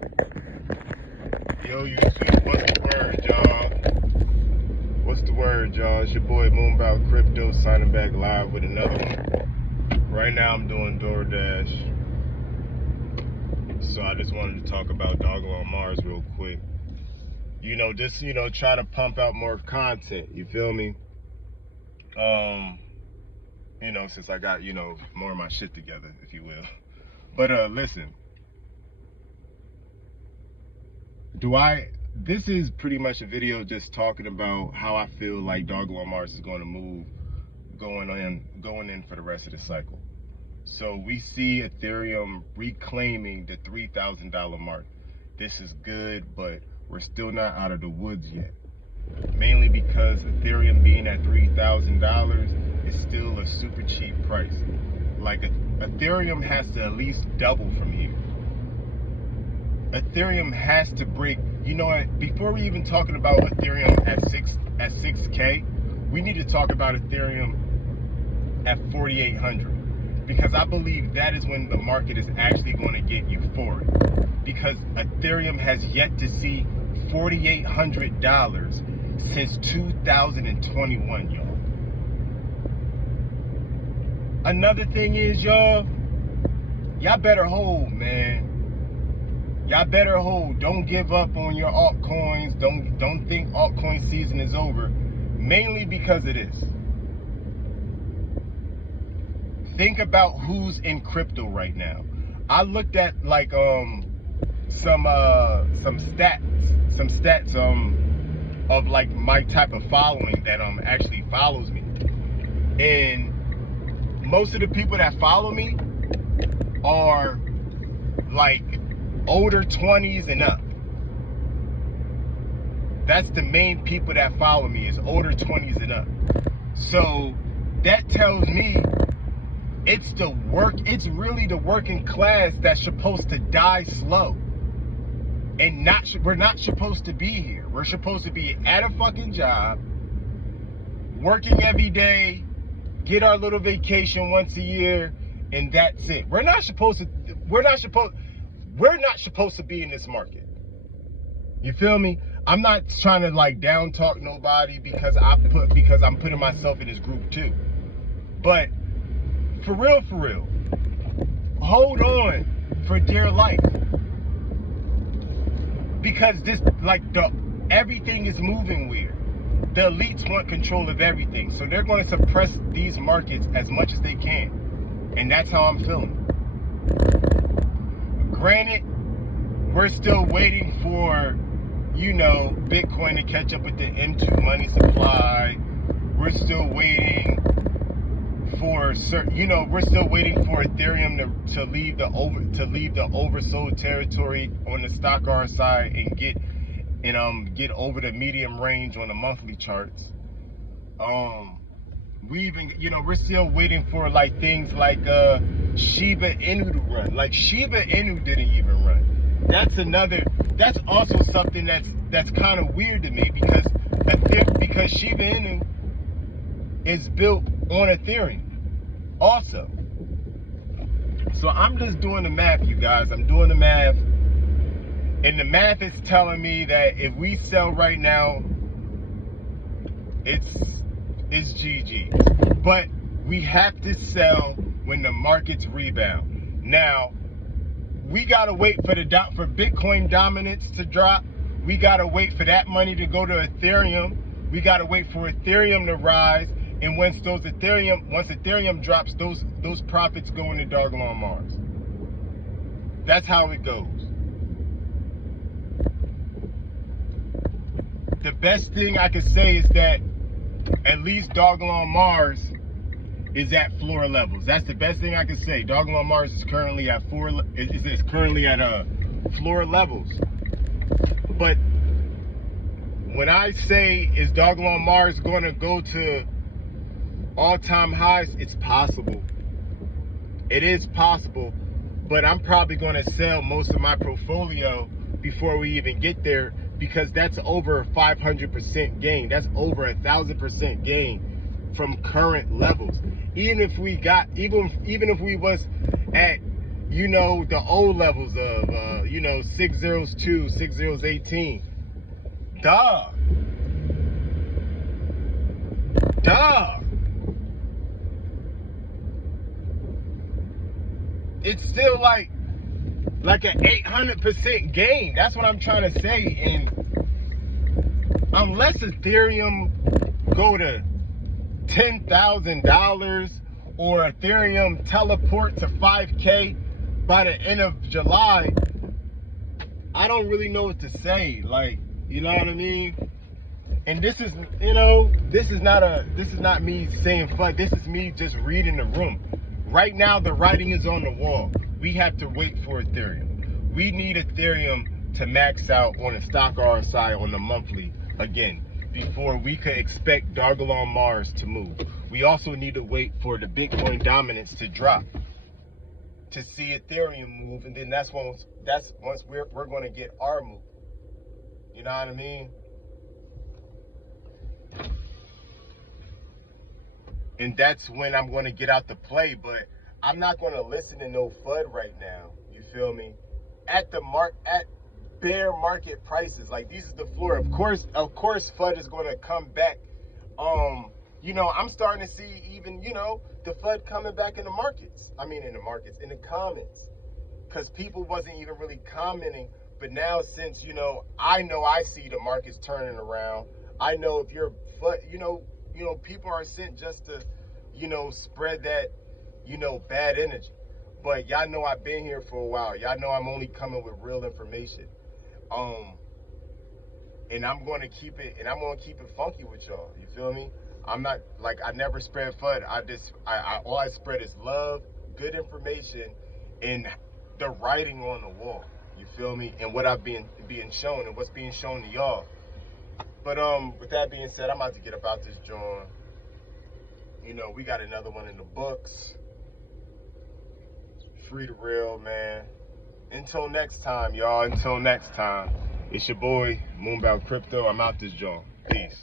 Yo, YouTube, what's the word, y'all? What's the word, y'all? It's your boy Moonbout Crypto signing back live with another one. Right now, I'm doing DoorDash. So I just wanted to talk about Dogelon Mars real quick. Just try to pump out more content. You feel me? Since I got more of my shit together, if you will. But listen. This is pretty much a video just talking about how I feel like Dogelon Mars is going to move going in for the rest of the cycle. So we see Ethereum reclaiming the $3,000 mark. This is good, but we're still not out of the woods yet. Mainly because Ethereum being at $3,000 is still a super cheap price. Like Ethereum has to at least double from here. Ethereum has to break. You know what? Before we even talking about Ethereum at 6K, we need to talk about Ethereum at 4,800, because I believe that is when the market is actually going to get euphoric. Because Ethereum has yet to see $4,800 since 2021, y'all. Another thing is, y'all better hold, man. Y'all better hold. Don't give up on your altcoins. Don't think altcoin season is over. Mainly because it is. Think about who's in crypto right now. I looked at like some stats of like my type of following that actually follows me. And most of the people that follow me are like older 20s and up. That's the main people that follow me, is older 20s and up. So that tells me it's really the working class that's supposed to die slow. And we're not supposed to be here. We're supposed to be at a fucking job, working every day, get our little vacation once a year, and that's it. We're not supposed to be in this market. You feel me? I'm not trying to like down talk nobody because I'm putting myself in this group too. But for real, hold on for dear life. Because everything is moving weird. The elites want control of everything. So they're going to suppress these markets as much as they can. And that's how I'm feeling. Granted, we're still waiting for, Bitcoin to catch up with the M2 money supply. We're still waiting for Ethereum to leave the oversold territory on the stock RSI and get over the medium range on the monthly charts. We're still waiting for like things like Shiba Inu to run. Like Shiba Inu didn't even run. That's also something that's kind of weird to me, because Shiba Inu is built on Ethereum also. So I'm just doing the math, you guys. I'm doing the math, and the math is telling me that if we sell right now, it's GG. But we have to sell when the markets rebound. Now, we gotta wait for Bitcoin dominance to drop. We gotta wait for that money to go to Ethereum. We gotta wait for Ethereum to rise. And once Ethereum drops, those profits go into Dogelon Mars. That's how it goes. The best thing I can say is that at least Dogelon Mars is at floor levels. That's the best thing I can say. Dogelon Mars is currently at floor levels. But when I say, is Dogelon Mars going to go to all-time highs, it's possible. It is possible, but I'm probably going to sell most of my portfolio before we even get there, because that's over 500% gain. That's over 1,000% gain from current levels. Even if we was at you know, the old levels of, you know, 6 zeros 2, 6 zeros 18. Duh. It's still like an 800% gain. That's what I'm trying to say. And unless Ethereum go to $10,000 or Ethereum teleport to 5K by the end of July, I don't really know what to say. Like, you know what I mean? And this is, you know, this is not me saying FUD. This is me just reading the room. Right now, the writing is on the wall. We have to wait for Ethereum. We need Ethereum to max out on the stock RSI on the monthly again before we could expect Dogelon Mars to move. We also need to wait for the Bitcoin dominance to drop to see Ethereum move, and then that's once we're going to get our move. You know what I mean? And that's when I'm going to get out the play, but I'm not going to listen to no FUD right now. You feel me? At bear market prices, like this is the floor. Of course, FUD is going to come back. You know, I'm starting to see even, you know, the FUD coming back in the markets. I mean, in the comments, because people wasn't even really commenting. But now, since, you know I see the markets turning around. I know if you're FUD, you know, people are sent just to, you know, spread that, you know, bad energy. But y'all know I've been here for a while. Y'all know I'm only coming with real information. And I'm going to keep it, funky with y'all. You feel me? I'm not, like, I never spread FUD. All I spread is love, good information, and the writing on the wall. You feel me? And what I've being shown and what's being shown to y'all. But with that being said, I'm about to get about this joint. You know, we got another one in the books. Free to real, man. Until next time, y'all. Until next time. It's your boy, Moonbound Crypto. I'm out this joint. Peace.